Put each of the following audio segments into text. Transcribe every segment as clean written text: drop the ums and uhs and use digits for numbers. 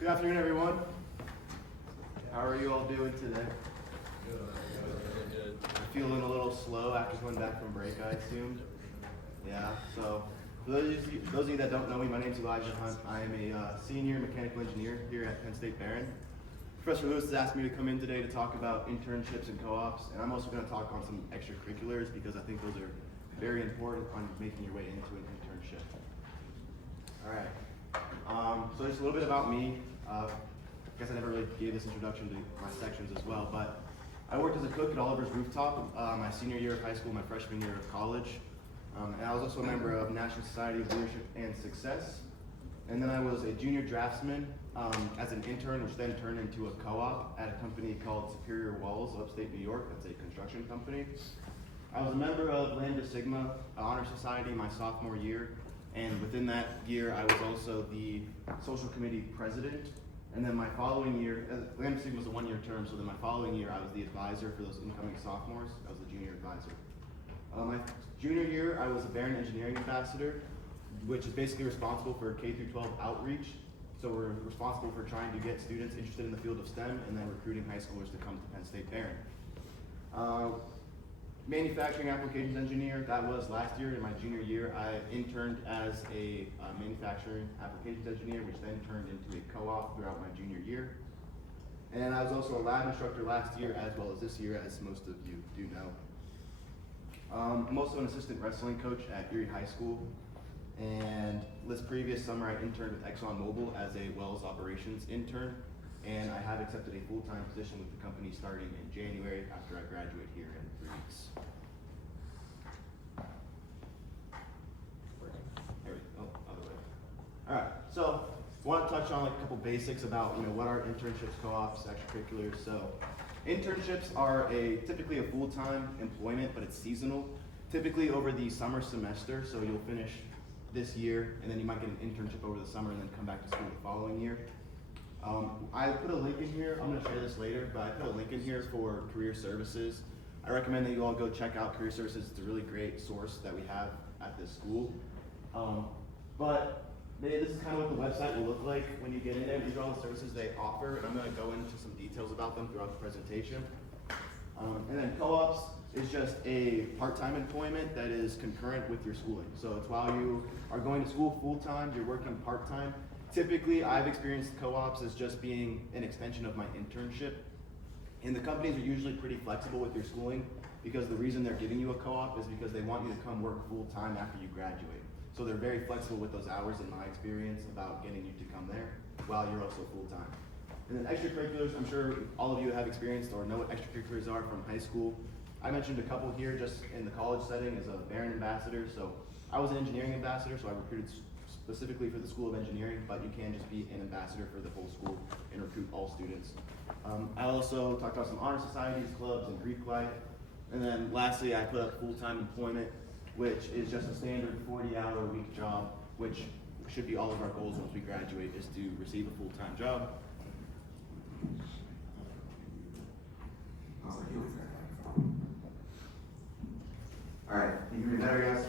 Good afternoon, everyone. How are you all doing today? Feeling a little slow after coming back from break, I assume. Yeah, so for those of you that don't know me, my name is Elijah Hunt. I am a senior mechanical engineer here at Penn State Barron. Professor Lewis has asked me to come in today to talk about internships and co-ops, and I'm also going to talk on some extracurriculars because I think those are very important on making your way into an internship. All right, so just a little bit about me. I guess I never really gave this introduction to my sections as well, but I worked as a cook at Oliver's Rooftop my senior year of high school, my freshman year of college. And I was also a member of National Society of Leadership and Success. And then I was a junior draftsman as an intern, which then turned into a co-op at a company called Superior Walls of upstate New York. That's a construction company. I was a member of Lambda Sigma Honor Society my sophomore year. And within that year, I was also the social committee president. And then my following year, Lambda Sigma was a one-year term, so then my following year, I was the advisor for those incoming sophomores. I was the junior advisor. My junior year, I was a Barron Engineering Ambassador, which is basically responsible for K-12 outreach. So we're responsible for trying to get students interested in the field of STEM and then recruiting high schoolers to come to Penn State Barron. Manufacturing applications engineer, that was last year. In my junior year, I interned as a manufacturing applications engineer, which then turned into a co-op throughout my junior year. And I was also a lab instructor last year as well as this year, as most of you do know. I'm also an assistant wrestling coach at Erie High School. And this previous summer, I interned with ExxonMobil as a Wells operations intern. And I have accepted a full-time position with the company starting in January after I graduate here in 3 weeks. There we go. Oh, other way. All right. So, I want to touch on like a couple basics about what are internships, co-ops, extracurriculars. So, internships are typically a full-time employment, but it's seasonal. Typically over the summer semester. So you'll finish this year, and then you might get an internship over the summer, and then come back to school the following year. I put a link in here. I'm going to share this later, but I put a link in here for career services. I recommend that you all go check out career services. It's a really great source that we have at this school. But this is kind of what the website will look like when you get in there. These are all the services they offer, and I'm going to go into some details about them throughout the presentation. And then co-ops is just a part-time employment that is concurrent with your schooling. So it's while you are going to school full-time, you're working part-time. Typically, I've experienced co-ops as just being an extension of my internship. And the companies are usually pretty flexible with your schooling because the reason they're giving you a co-op is because they want you to come work full-time after you graduate. So they're very flexible with those hours in my experience about getting you to come there while you're also full-time. And then extracurriculars, I'm sure all of you have experienced or know what extracurriculars are from high school. I mentioned a couple here just in the college setting as a Barron ambassador. So I was an engineering ambassador, so I recruited specifically for the School of Engineering, but you can just be an ambassador for the whole school and recruit all students. I also talked about some honor societies, clubs, and Greek life. And then lastly, I put up full-time employment, which is just a standard 40-hour-a-week job, which should be all of our goals once we graduate, is to receive a full-time job. All right, you can read better, guys.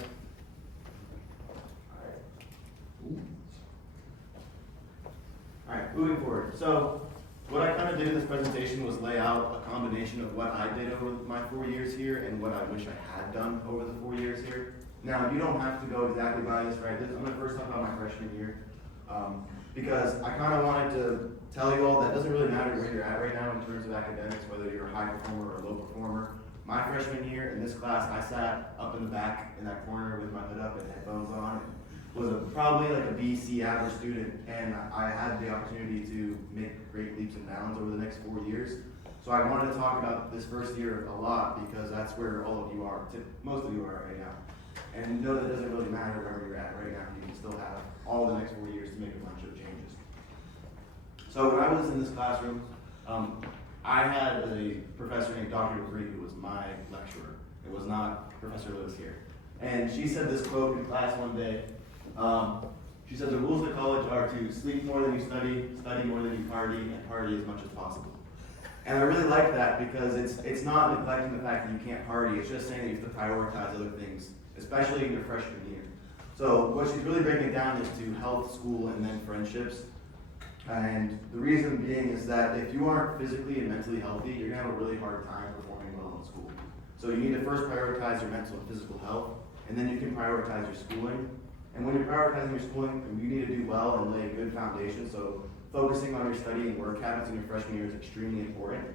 All right, moving forward. So what I kind of did in this presentation was lay out a combination of what I did over my 4 years here and what I wish I had done over the 4 years here. Now, you don't have to go exactly by this, right? I'm going to first talk about my freshman year because I kind of wanted to tell you all that it doesn't really matter where you're at right now in terms of academics, whether you're a high performer or a low performer. My freshman year in this class, I sat up in the back in that corner with my hood up and headphones on. Was probably like a B, C average student, and I had the opportunity to make great leaps and bounds over the next 4 years. So I wanted to talk about this first year a lot because that's where all of you are, most of you are right now. And know that it doesn't really matter wherever you're at right now. You can still have all the next 4 years to make a bunch of changes. So when I was in this classroom, I had a professor named Dr. Bree who was my lecturer. It was not Professor Lewis here. And she said this quote in class one day. She said the rules of college are to sleep more than you study more than you party, and party as much as possible. And I really like that because it's not neglecting the fact that you can't party, it's just saying that you have to prioritize other things, especially in your freshman year. So what she's really breaking it down is to health, school, and then friendships. And the reason being is that if you aren't physically and mentally healthy, you're gonna have a really hard time performing well in school. So you need to first prioritize your mental and physical health, and then you can prioritize your schooling. And when you're prioritizing your schooling, you need to do well and lay a good foundation. So focusing on your study and work habits in your freshman year is extremely important.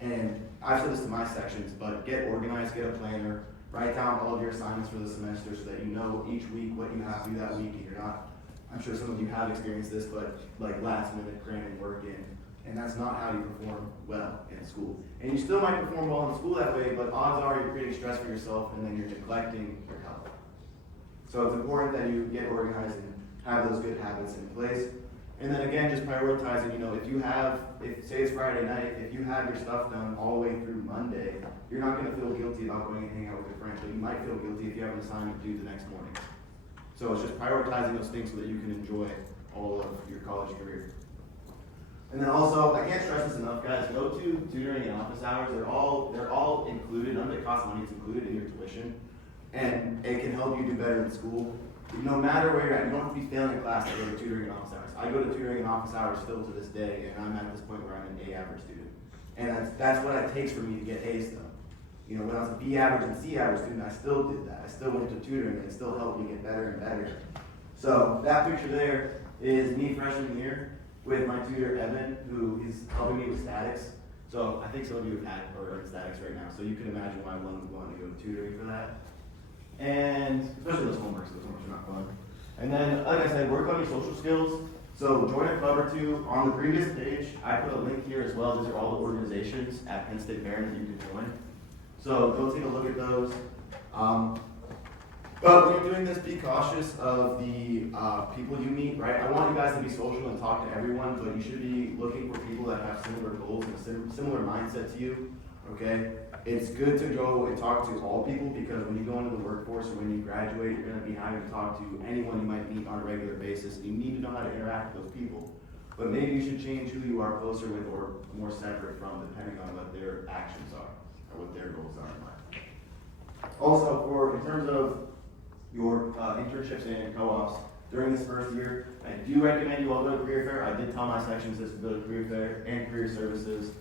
And I've said this to my sections, but get organized, get a planner, write down all of your assignments for the semester so that you know each week what you have to do that week, and you're not, I'm sure some of you have experienced this, but like last minute cramming work in. And that's not how you perform well in school. And you still might perform well in school that way, but odds are you're creating stress for yourself and then you're neglecting your health. So it's important that you get organized and have those good habits in place. And then again, just prioritizing, if say it's Friday night, if you have your stuff done all the way through Monday, you're not gonna feel guilty about going and hanging out with your friends, but you might feel guilty if you have an assignment due the next morning. So it's just prioritizing those things so that you can enjoy all of your college career. And then also, I can't stress this enough, guys, go to tutoring and office hours. They're all included. None of it costs money. It's included in your tuition. And it can help you do better in school. No matter where you're at, you don't have to be failing a class to go to tutoring and office hours. I go to tutoring and office hours still to this day, and I'm at this point where I'm an A average student. And that's what it takes for me to get A's though. When I was a B average and C average student, I still did that. I still went to tutoring, and it still helped me get better and better. So that picture there is me freshman year with my tutor Evan, who is helping me with statics. So I think some of you have had or are in statics right now, so you can imagine why one would want to go to tutoring for that. And especially those homeworks are not fun. And then, like I said, work on your social skills. So join a club or two. On the previous page, I put a link here as well. These are all the organizations at Penn State Barron that you can join. So go take a look at those. But when you're doing this, be cautious of the people you meet, right? I want you guys to be social and talk to everyone, but you should be looking for people that have similar goals and a similar mindset to you, okay? It's good to go and talk to all people because when you go into the workforce or when you graduate, you're gonna be having to talk to anyone you might meet on a regular basis. You need to know how to interact with those people. But maybe you should change who you are closer with or more separate from depending on what their actions are or what their goals are in life. Also, in terms of your internships and co-ops during this first year, I do recommend you all go to career fair. I did tell my sections this to go to career fair and career services.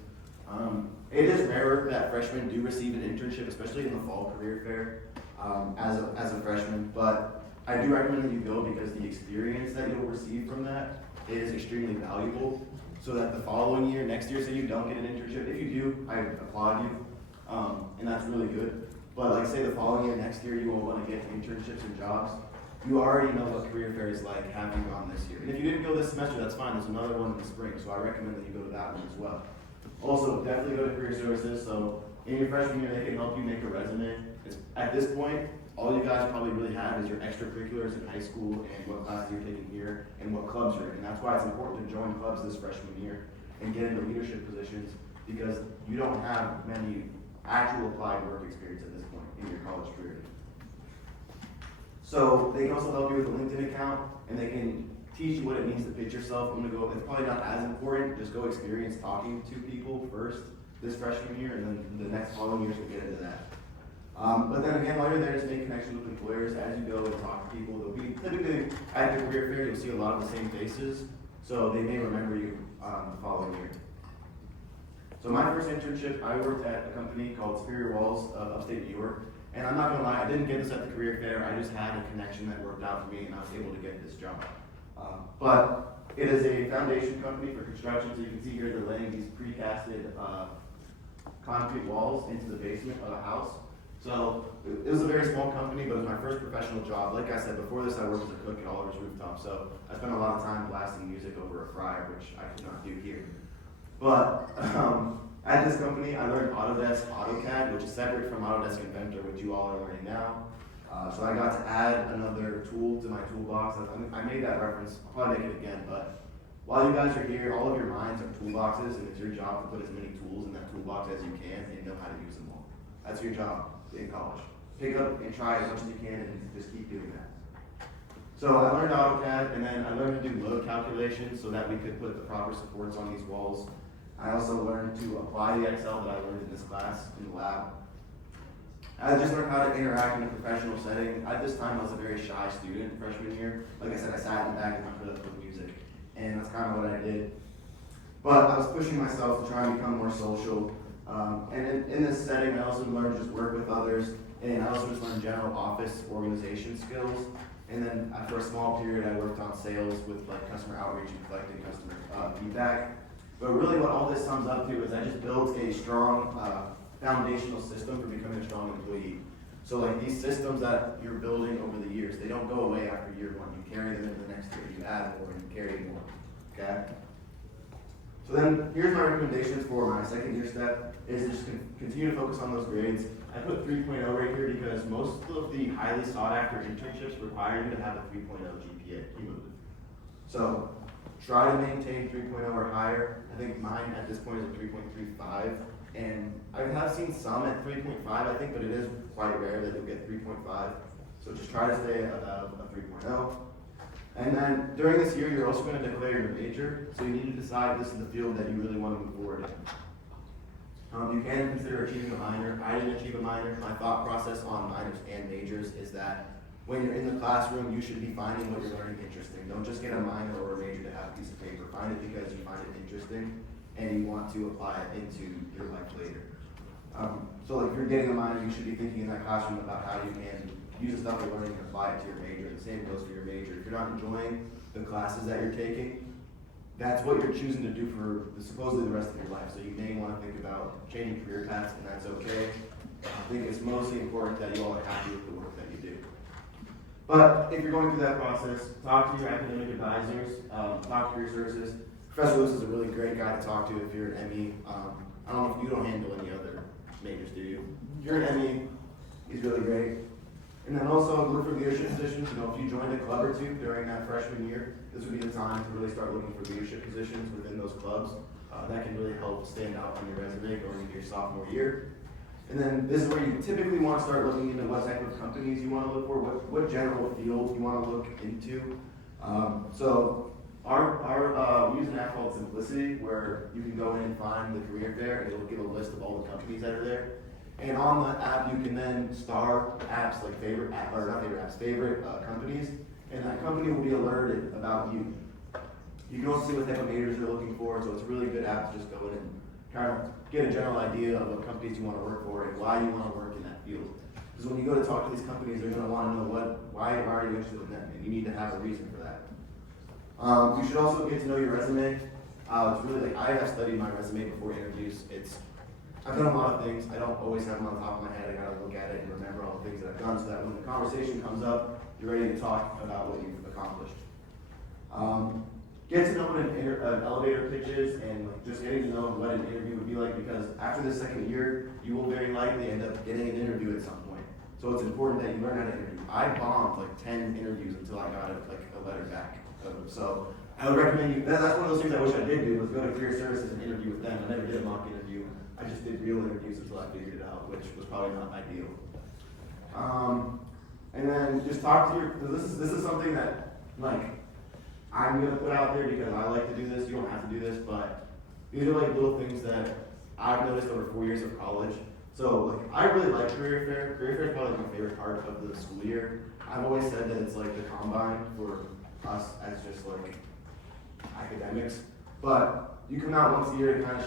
It is rarer that freshmen do receive an internship, especially in the fall career fair as a freshman, but I do recommend that you go because the experience that you'll receive from that is extremely valuable so that the following year, next year, say you don't get an internship. If you do, I applaud you, and that's really good. But like say the following year, next year, you will want to get internships and jobs. You already know what career fair is like having gone this year. And if you didn't go this semester, that's fine. There's another one in the spring, so I recommend that you go to that one as well. Also, definitely go to career services. So in your freshman year, they can help you make a resume. At this point, all you guys probably really have is your extracurriculars in high school and what classes you're taking here and what clubs you're in. And that's why it's important to join clubs this freshman year and get into leadership positions because you don't have many actual applied work experience at this point in your college career. So they can also help you with a LinkedIn account and they can teach you what it means to pitch yourself. It's probably not as important, just go experience talking to people first this freshman year and then the next following years we'll get into that. But then again, while you're there, just make connections with employers as you go and talk to people. They'll be typically at the career fair, you'll see a lot of the same faces, so they may remember you the following year. So my first internship, I worked at a company called Superior Walls of upstate New York. And I'm not gonna lie, I didn't get this at the career fair, I just had a connection that worked out for me and I was able to get this job. But it is a foundation company for construction, so you can see here they're laying these precasted concrete walls into the basement of a house. So it was a very small company, but it was my first professional job. Like I said, before this I worked as a cook at Oliver's Rooftop, so I spent a lot of time blasting music over a fryer, which I could not do here. But at this company, I learned Autodesk AutoCAD, which is separate from Autodesk Inventor, which you all are learning now. So I got to add another tool to my toolbox. I made that reference, I'll probably make it again, but while you guys are here, all of your minds are toolboxes, and it's your job to put as many tools in that toolbox as you can and know how to use them all. That's your job in college. Pick up and try as much as you can and just keep doing that. So I learned AutoCAD, and then I learned to do load calculations so that we could put the proper supports on these walls. I also learned to apply the Excel that I learned in this class in the lab. I just learned how to interact in a professional setting. At this time, I was a very shy student freshman year. Like I said, I sat in the back and I put up with music, and that's kind of what I did. But I was pushing myself to try and become more social. And in this setting, I also learned to just work with others, and I also just learned general office organization skills. And then for a small period, I worked on sales with like customer outreach and collecting customer feedback. But really what all this sums up to is I just built a strong foundational system for becoming a strong employee. So like these systems that you're building over the years, they don't go away after year one. You carry them into the next year, you add more, you carry more, okay? So then here's my recommendations for my second year step is just continue to focus on those grades. I put 3.0 right here because most of the highly sought after internships require you to have a 3.0 GPA cumulative. So try to maintain 3.0 or higher. I think mine at this point is a 3.35. And I have seen some at 3.5, I think, but it is quite rare that you'll get 3.5. So just try to stay above a 3.0. And then during this year, you're also going to declare your major. So you need to decide if this is the field that you really want to move forward in. You can consider achieving a minor. I didn't achieve a minor. My thought process on minors and majors is that when you're in the classroom, you should be finding what you're learning interesting. Don't just get a minor or a major to have a piece of paper. Find it because you find it interesting and you want to apply it into your life later. So like if you're getting a minor, you should be thinking in that classroom about how you can use the stuff you're learning and apply it to your major. The same goes for your major. If you're not enjoying the classes that you're taking, that's what you're choosing to do for supposedly the rest of your life. So you may want to think about changing career paths, and that's okay. I think it's mostly important that you all are happy with the work that you do. But if you're going through that process, talk to your academic advisors, talk to your services. Professor Lewis is a really great guy to talk to if you're an ME. I don't know if you don't handle any other majors, do you? If you're an ME, he's really great. And then also look for leadership positions. You know, if you joined a club or two during that freshman year, this would be the time to really start looking for leadership positions within those clubs. That can really help stand out on your resume going into your sophomore year. And then this is where you typically want to start looking into what type of companies you want to look for, what general fields you want to look into. So we use an app called Simplicity where you can go in and find the career fair and it'll give a list of all the companies that are there. And on the app, you can then star apps like favorite companies, and that company will be alerted about you. You can also see what type of majors they're looking for, so it's a really good app to just go in and kind of get a general idea of what companies you want to work for and why you want to work in that field. Because when you go to talk to these companies, they're going to want to know why are you interested in them, and you need to have a reason for that. You should also get to know your resume. It's really like I have studied my resume before interviews. I've done a lot of things. I don't always have them on top of my head. I gotta look at it and remember all the things that I've done so that when the conversation comes up, you're ready to talk about what you've accomplished. Get to know what an elevator pitch is and like just getting to know what an interview would be like, because after the second year, you will very likely end up getting an interview at some point. So it's important that you learn how to interview. I bombed like 10 interviews until I got a letter back. So I would recommend you, that's one of those things I wish I did do, was go to career services and interview with them. I never did a mock interview. I just did real interviews until I figured it out, which was probably not ideal. And then just talk to this is something that like I'm gonna put out there because I like to do this. You don't have to do this, but these are like little things that I've noticed over 4 years of college. So like I really like career fair. Career fair is probably my favorite part of the school year. I've always said that it's like the combine for us as just like academics, but you come out once a year to kind of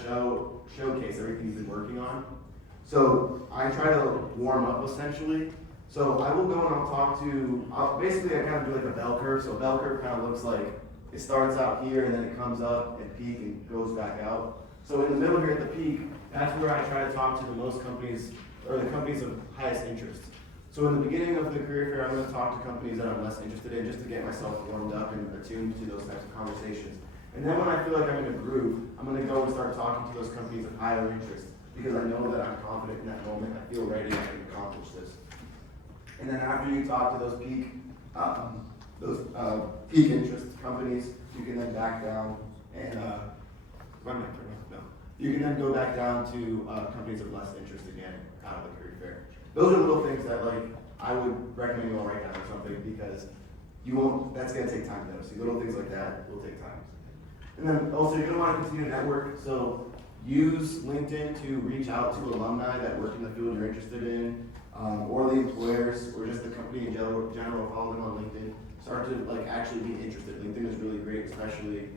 showcase everything you've been working on. So I try to warm up essentially. So I will go and I'll talk to, basically I kind of do like a bell curve. So a bell curve kind of looks like it starts out here and then it comes up and peak and goes back out. So in the middle here at the peak, that's where I try to talk to the most companies, or the companies of highest interest. So in the beginning of the career fair, I'm going to talk to companies that I'm less interested in just to get myself warmed up and attuned to those types of conversations. And then when I feel like I'm in a groove, I'm going to go and start talking to those companies of higher interest because I know that I'm confident in that moment. I feel ready, I can accomplish this. And then after you talk to those peak interest companies, you can then back down and you can then go back down to companies of less interest again out of the career fair. Those are little things that like I would recommend you all write down or something because that's going to take time though. See, little things like that will take time. And then also you're going to want to continue to network. So use LinkedIn to reach out to alumni that work in the field you're interested in, or the employers, or just the company in general. Follow them on LinkedIn. Start to like actually be interested. LinkedIn is really great, especially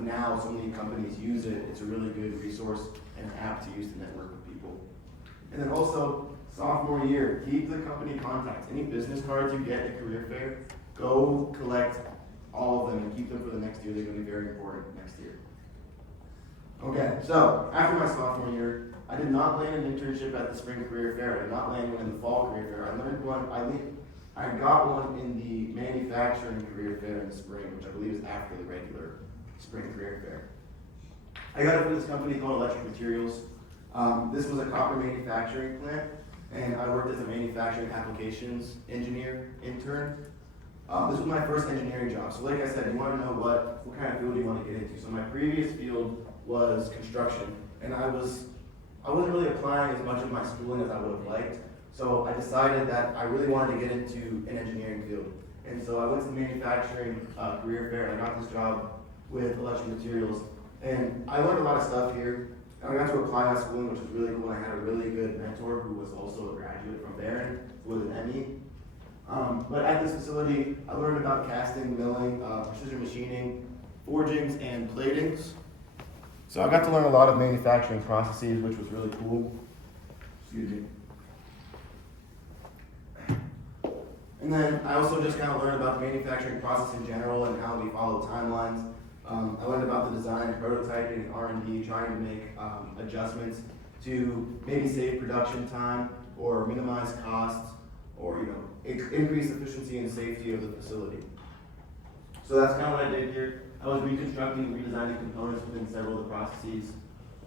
now so many companies use it. It's a really good resource and app to use to network with people. And then also, sophomore year, keep the company contacts. Any business cards you get at career fair, go collect all of them and keep them for the next year. They're going to be very important next year. Okay, so after my sophomore year, I did not land an internship at the spring career fair. I did not land one in the fall career fair. I got one in the manufacturing career fair in the spring, which I believe is after the regular spring career fair. I got it from this company called Extracurriculars. This was a copper manufacturing plant, and I worked as a manufacturing applications engineer intern. This was my first engineering job. So like I said, you want to know what kind of field you want to get into. So my previous field was construction, and I wasn't really applying as much of my schooling as I would have liked. So I decided that I really wanted to get into an engineering field. And so I went to the manufacturing career fair, and I got this job with electrical materials. And I learned a lot of stuff here. And I got to apply my schooling, which was really cool. And I had a really good mentor who was also a graduate from Barron with an ME. But at this facility, I learned about casting, milling, precision machining, forgings, and platings. So I got to learn a lot of manufacturing processes, which was really cool. Excuse me. And then I also just kind of learned about the manufacturing process in general and how we follow timelines. I learned about the design, prototyping, and R&D, trying to make adjustments to maybe save production time or minimize costs or increase efficiency and safety of the facility. So that's kind of what I did here. I was reconstructing and redesigning components within several of the processes.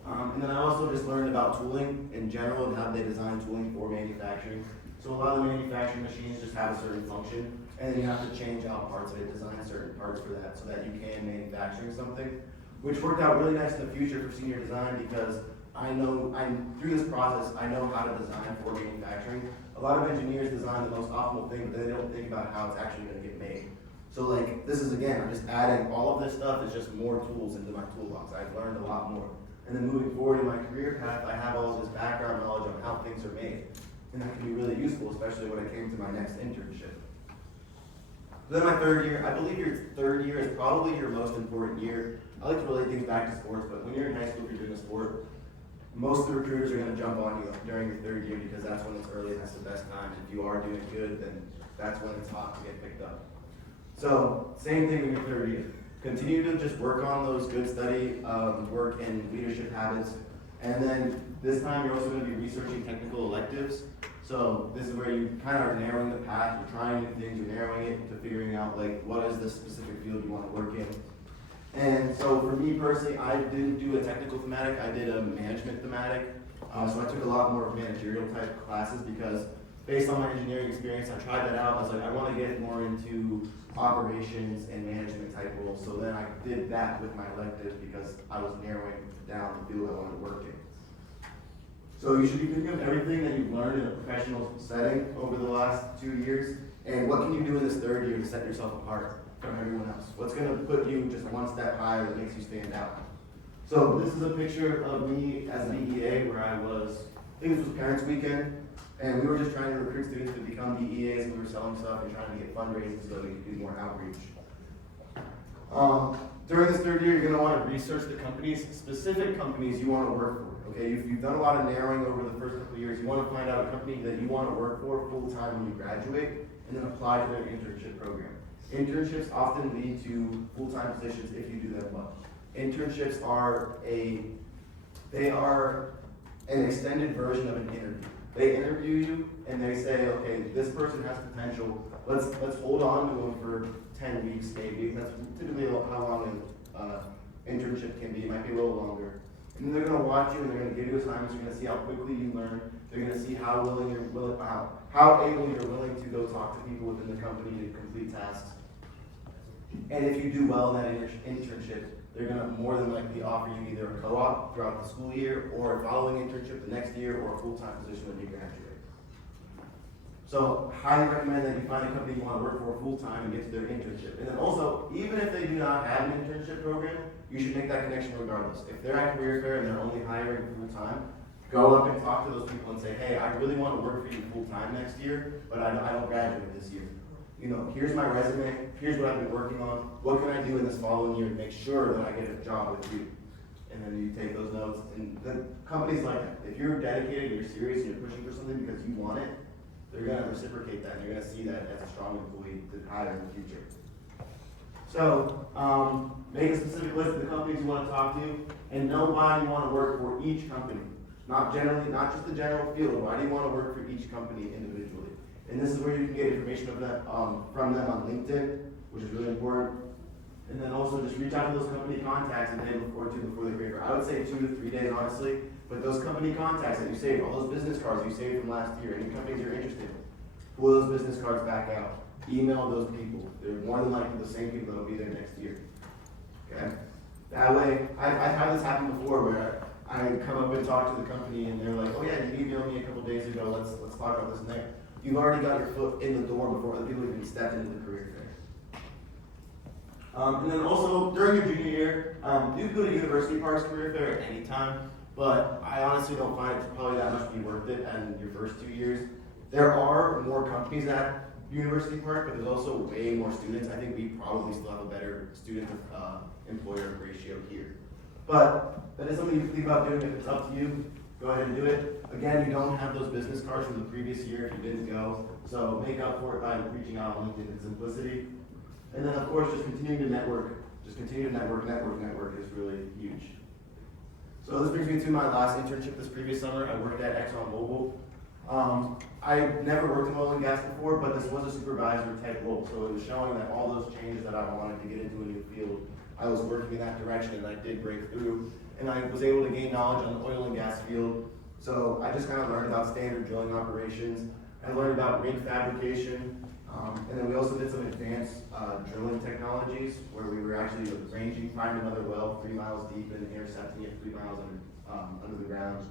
And then I also just learned about tooling in general and how they design tooling for manufacturing. So a lot of the manufacturing machines just have a certain function, and then you have to change out parts of it, design certain parts for that so that you can manufacture something, which worked out really nice in the future for senior design because through this process, I know how to design for manufacturing. A lot of engineers design the most optimal thing, but they don't think about how it's actually going to get made. So like, this is again, I'm just adding all of this stuff is just more tools into my toolbox. I've learned a lot more. And then moving forward in my career path, I have all of this background knowledge on how things are made. And that can be really useful, especially when it came to my next internship. Then my third year, I believe your third year is probably your most important year. I like to relate things back to sports, but when you're in high school, if you're doing a sport, most of the recruiters are going to jump on you during your third year because that's when it's early and that's the best time. If you are doing good, then that's when it's hot to get picked up. So, same thing with your third year. Continue to just work on those good study, work and leadership habits. And then this time you're also going to be researching technical electives. So this is where you kind of are narrowing the path, you're trying new things, you're narrowing it to figuring out like what is the specific field you want to work in. And so for me personally, I didn't do a technical thematic, I did a management thematic. So I took a lot more managerial type classes because based on my engineering experience, I tried that out. I was like, I want to get more into operations and management type roles. So then I did that with my electives because I was narrowing down the field I wanted to work in. So you should be thinking of everything that you've learned in a professional setting over the last 2 years, and what can you do in this third year to set yourself apart from everyone else? What's going to put you just one step higher that makes you stand out? So this is a picture of me as an EEA where I was, I think this was Parents Weekend, and we were just trying to recruit students to become DEAs, and we were selling stuff and trying to get fundraising so that we could do more outreach. During this third year, you're going to want to research the companies, specific companies you want to work for. Okay, if you've done a lot of narrowing over the first couple of years, you want to find out a company that you want to work for full-time when you graduate, and then apply to their internship program. Internships often lead to full-time positions if you do them well. Internships are an extended version of an interview. They interview you and they say, okay, this person has potential. Let's hold on to them for 10 weeks maybe. That's typically how long an internship can be. It might be a little longer. And then they're going to watch you and they're going to give you assignments. You're going to see how quickly you learn. They're going to see how able you're willing to go talk to people within the company to complete tasks. And if you do well in that internship, they're going to more than likely offer you either a co-op throughout the school year or a following internship the next year or a full-time position when you graduate. So highly recommend that you find a company you want to work for full-time and get to their internship. And then also, even if they do not have an internship program, you should make that connection regardless. If they're at career fair and they're only hiring full-time, go up and talk to those people and say, hey, I really want to work for you full-time next year, but I don't graduate this year. here's my resume, here's what I've been working on, what can I do in this following year to make sure that I get a job with you? And then you take those notes, and the companies like that. If you're dedicated, you're serious, and you're pushing for something because you want it, they're gonna reciprocate that, and you're gonna see that as a strong employee to hire in the future. So, make a specific list of the companies you want to talk to, and know why you want to work for each company. Not just the general field. Why do you want to work for each company individually? And this is where you can get information of them, from them on LinkedIn, which is really important. And then also just reach out to those company contacts and they look forward to before they graduate. I would say 2 to 3 days, honestly. But those company contacts that you saved, all those business cards you saved from last year, any companies you're interested in, pull those business cards back out. Email those people. They're more than likely the same people that will be there next year. Okay? That way, I've had this happen before where I come up and talk to the company and they're like, oh yeah, you emailed me a couple days ago, let's talk about this and that. You've already got your foot in the door before other people even stepped into the career fair. And then also, during your junior year, do go to University Park's career fair at any time, but I honestly don't find it probably that much to be worth it in your first 2 years. There are more companies at University Park, but there's also way more students. I think we probably still have a better student employer ratio here. But that is something you can think about doing. If it's up to you, go ahead and do it. Again, you don't have those business cards from the previous year if you didn't go, so make up for it by reaching out on LinkedIn and Simplicity. And then of course, just continuing to network. Just continue to network is really huge. So this brings me to my last internship this previous summer. I worked at ExxonMobil. I never worked in oil and gas before, but this was a supervisor type role, so it was showing that all those changes that I wanted to get into a new field, I was working in that direction and I did break through, and I was able to gain knowledge on the oil and gas field. So I just kind of learned about standard drilling operations. I learned about rig fabrication, and then we also did some advanced drilling technologies where we were actually finding another well 3 miles deep and intercepting it 3 miles under the ground.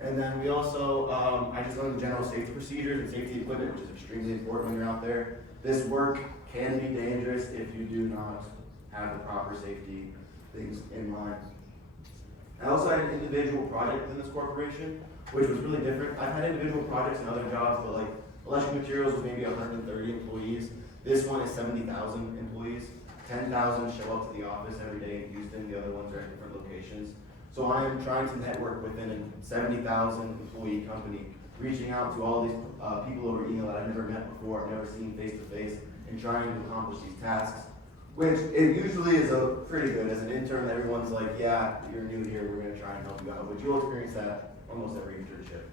And then we also, I just learned the general safety procedures and safety equipment, which is extremely important when you're out there. This work can be dangerous if you do not have the proper safety things in mind. I also had an individual project within this corporation, which was really different. I've had individual projects in other jobs, but like electrical materials was maybe 130 employees. This one is 70,000 employees. 10,000 show up to the office every day in Houston. The other ones are at different locations. So I am trying to network within a 70,000 employee company, reaching out to all these people over email that I've never met before, I've never seen face to face, and trying to accomplish these tasks, which it usually is pretty good. As an intern, everyone's like, yeah, you're new here, we're going to try and help you out, but you'll experience that almost every internship.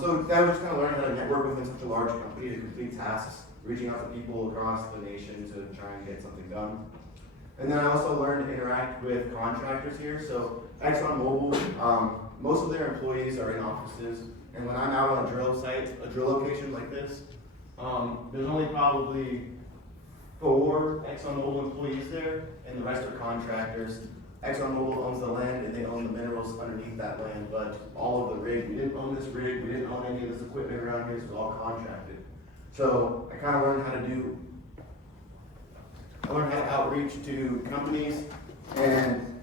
So that was just kind of learning how to network within such a large company to complete tasks, reaching out to people across the nation to try and get something done. And then I also learned to interact with contractors here. So ExxonMobil, most of their employees are in offices, and when I'm out on a drill site, a drill location like this, there's only probably 4 ExxonMobil employees there, and the rest are contractors. ExxonMobil owns the land, and they own the minerals underneath that land, but all of the rig, we didn't own this rig, we didn't own any of this equipment around here, so it's all contracted. So I kind of learned how to outreach to companies and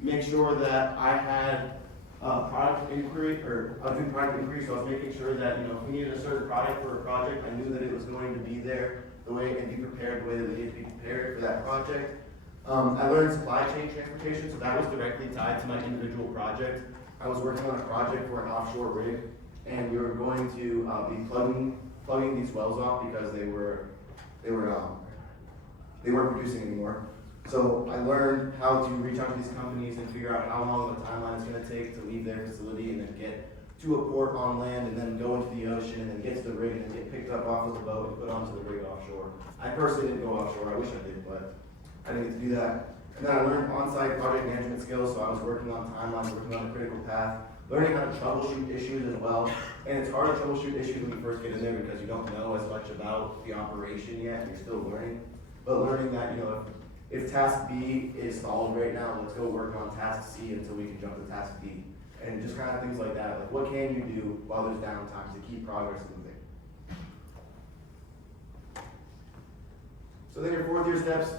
make sure that I had product inquiry, or I was doing product inquiry, so I was making sure that, if we needed a certain product for a project, I knew that it was going to be there the way and be prepared the way that we needed to be prepared for that project. I learned supply chain transportation, so that was directly tied to my individual project. I was working on a project for an offshore rig, and we were going to be plugging these wells off because they weren't producing anymore. So I learned how to reach out to these companies and figure out how long the timeline is going to take to leave their facility and then get to a port on land and then go into the ocean and then get to the rig and then get picked up off of the boat and put onto the rig offshore. I personally didn't go offshore. I wish I did, but I didn't get to do that. And then I learned on-site project management skills, so I was working on timelines, working on a critical path, learning how to troubleshoot issues as well. And it's hard to troubleshoot issues when you first get in there because you don't know as much about the operation yet, and you're still learning. But learning that, if task B is stalled right now, let's go work on task C until we can jump to task D. And just kind of things like that. Like, what can you do while there's downtime to keep progress moving? So then your 4th year steps,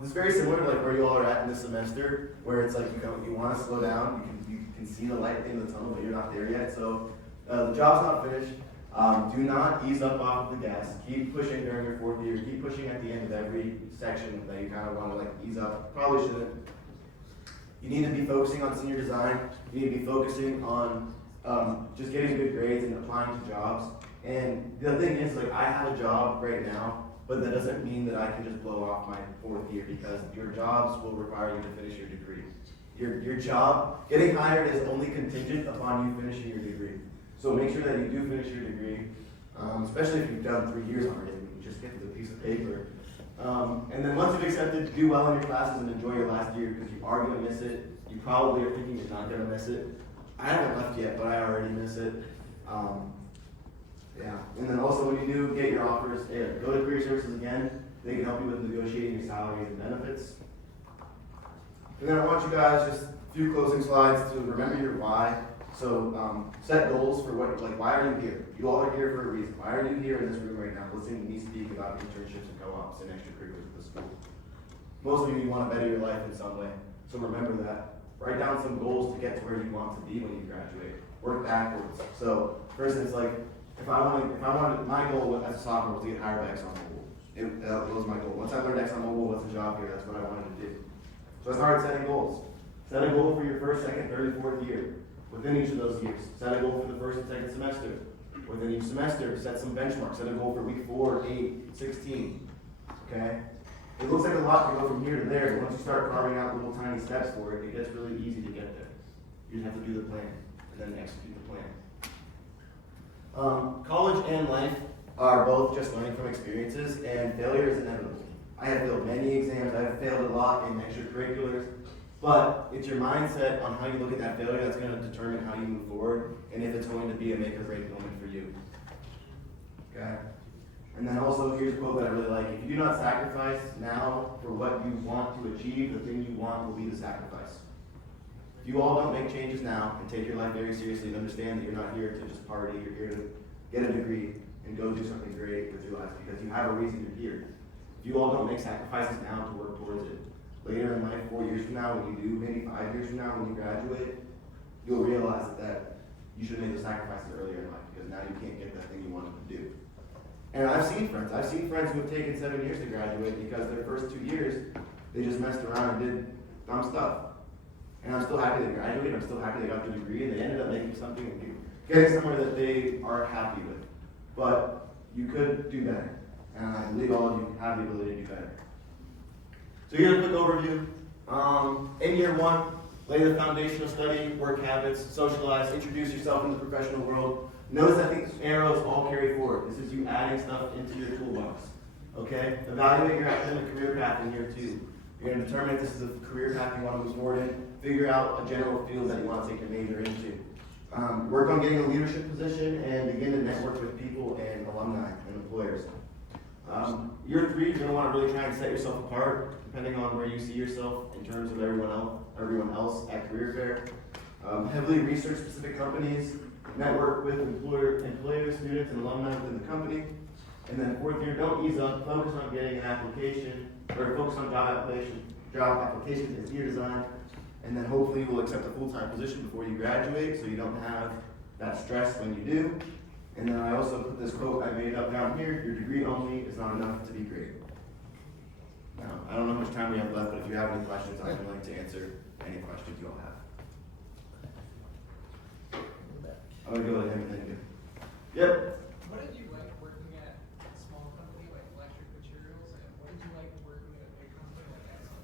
this is very similar to like where you all are at in this semester, where it's like, you want to slow down, you can see the light at the end of the tunnel, but you're not there yet. So the job's not finished. Do not ease up off of the gas. Keep pushing during your 4th year. Keep pushing at the end of every section that you kind of want to like ease up. Probably shouldn't. You need to be focusing on senior design. You need to be focusing on just getting good grades and applying to jobs. And the thing is, like, I have a job right now, but that doesn't mean that I can just blow off my 4th year, because your jobs will require you to finish your degree. Your job, getting hired is only contingent upon you finishing your degree. So make sure that you do finish your degree, especially if you've done 3 years already. You just get the piece of paper. And then once you've accepted, do well in your classes and enjoy your last year, because you are going to miss it. You probably are thinking you're not going to miss it. I haven't left yet, but I already miss it. Yeah, and then also when you do get your offers, go to Career Services again. They can help you with negotiating your salaries and benefits. And then I want you guys, just a few closing slides, to remember your why. So set goals for why are you here? You all are here for a reason. Why are you here in this room right now listening to me speak about internships and co-ops and extracurriculars at the school? Most of you want to better your life in some way. So remember that. Write down some goals to get to where you want to be when you graduate. Work backwards. So for instance, like, if I wanted, my goal as a sophomore was to get hired by ExxonMobil. That was my goal. Once I learned ExxonMobil, what's a job here, that's what I wanted to do. So I started setting goals. Set a goal for your 1st, 2nd, 3rd, and 4th year. Within each of those years, set a goal for the 1st and 2nd semester. Within each semester, set some benchmarks. Set a goal for week 4, 8, 16. Okay? It looks like a lot to go from here to there, but once you start carving out little tiny steps for it, it gets really easy to get there. You just have to do the plan and then execute the plan. College and life are both just learning from experiences, and failure is inevitable. I have failed many exams. I have failed a lot in extracurriculars. But it's your mindset on how you look at that failure that's going to determine how you move forward, and if it's going to be a make or break moment for you. Okay? And then also, here's a quote that I really like. If you do not sacrifice now for what you want to achieve, the thing you want will be the sacrifice. If you all don't make changes now and take your life very seriously and understand that you're not here to just party, you're here to get a degree and go do something great with your life because you have a reason you're here. If you all don't make sacrifices now to work towards it, later in life, 4 years from now, when you do, maybe 5 years from now, when you graduate, you'll realize that you should have made those sacrifices earlier in life, because now you can't get that thing you wanted to do. And I've seen friends who have taken 7 years to graduate because their first 2 years, they just messed around and did dumb stuff. And I'm still happy they graduated, I'm still happy they got the degree, and they ended up making something and getting somewhere that they are happy with. But you could do better, and I believe all of you have the ability to do better. So here's a quick overview. In year 1, lay the foundational study, work habits, socialize, introduce yourself in the professional world. Notice that these arrows all carry forward. This is you adding stuff into your toolbox. Okay? Evaluate your academic career path in year 2. You're going to determine if this is a career path you want to move forward in. Figure out a general field that you want to take your major into. Work on getting a leadership position and begin to network with people and alumni and employers. Year 3, you're going to want to really try and set yourself apart, depending on where you see yourself in terms of everyone else at career fair. Heavily research specific companies, network with employers, students, and alumni within the company. And then 4th year, don't ease up. Focus on getting an application, or focus on job applications and senior design. And then hopefully you will accept a full-time position before you graduate, so you don't have that stress when you do. And then I also put this quote I made up down here: your degree only is not enough to be great. Now, I don't know how much time we have left, but if you have any questions, I'd like to answer any questions you all have. I'm going to go to him and then you. Yep. What did you like working at a small company like Electric Materials, and what did you like working at a big company like Exxon?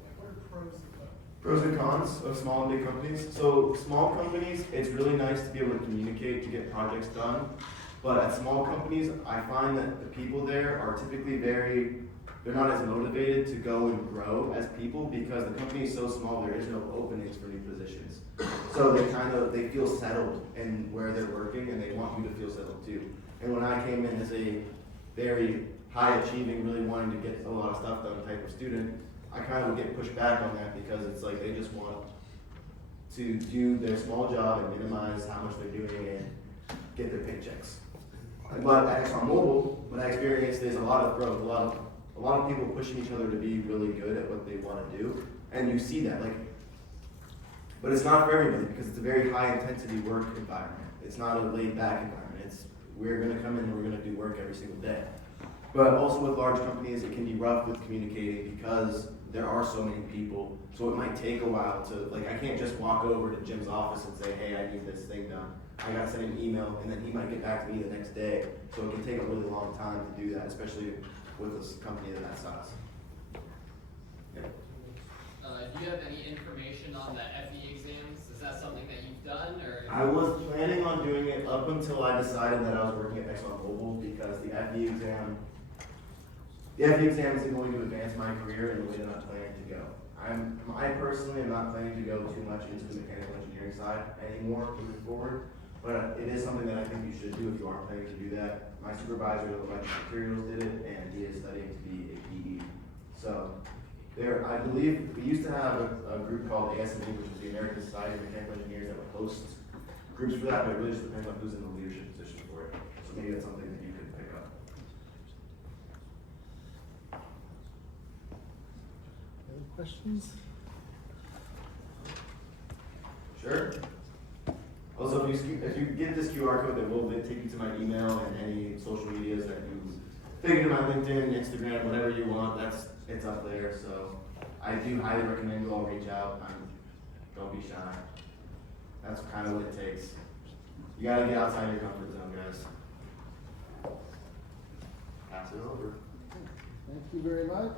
Like, what are pros and cons? Pros and cons of small and big companies. So small companies, it's really nice to be able to communicate to get projects done. But at small companies, I find that the people there are typically they're not as motivated to go and grow as people, because the company is so small, there is no openings for new positions. So they feel settled in where they're working, and they want you to feel settled too. And when I came in as a very high achieving, really wanting to get a lot of stuff done type of student, I kind of would get pushed back on that, because it's like they just want to do their small job and minimize how much they're doing and get their paychecks. But at ExxonMobil, what I experienced is a lot of growth, a lot of people pushing each other to be really good at what they want to do, and you see that. But it's not for everybody, because it's a very high intensity work environment. It's not a laid back environment. we're gonna come in and we're gonna do work every single day. But also with large companies, it can be rough with communicating because there are so many people. So it might take a while to, like, I can't just walk over to Jim's office and say, hey, I need this thing done. I gotta send him an email, and then he might get back to me the next day. So it can take a really long time to do that, especially with a company that size. Yeah. Do you have any information on the FE exams? Is that something that you've done, or? I was planning on doing it up until I decided that I was working at ExxonMobil because the FE exam isn't going to advance my career in the way that I'm planning to go. I personally am not planning to go too much into the mechanical engineering side anymore moving forward, but it is something that I think you should do if you are planning to do that. My supervisor at Extracurriculars did it, and he is studying to be a PE. So, I believe we used to have a group called ASME, which is the American Society of Mechanical Engineers, that would host groups for that, but it really just depends on who's in the leadership position for it. So maybe that's something that you could pick up. Any questions? Sure. Also, if you get this QR code, that will then take you to my email and any social medias that you take it to my LinkedIn, Instagram, whatever you want. It's up there. So I do highly recommend you all reach out. Don't be shy. That's kind of what it takes. You gotta get outside your comfort zone, guys. Pass it over. Thank you very much.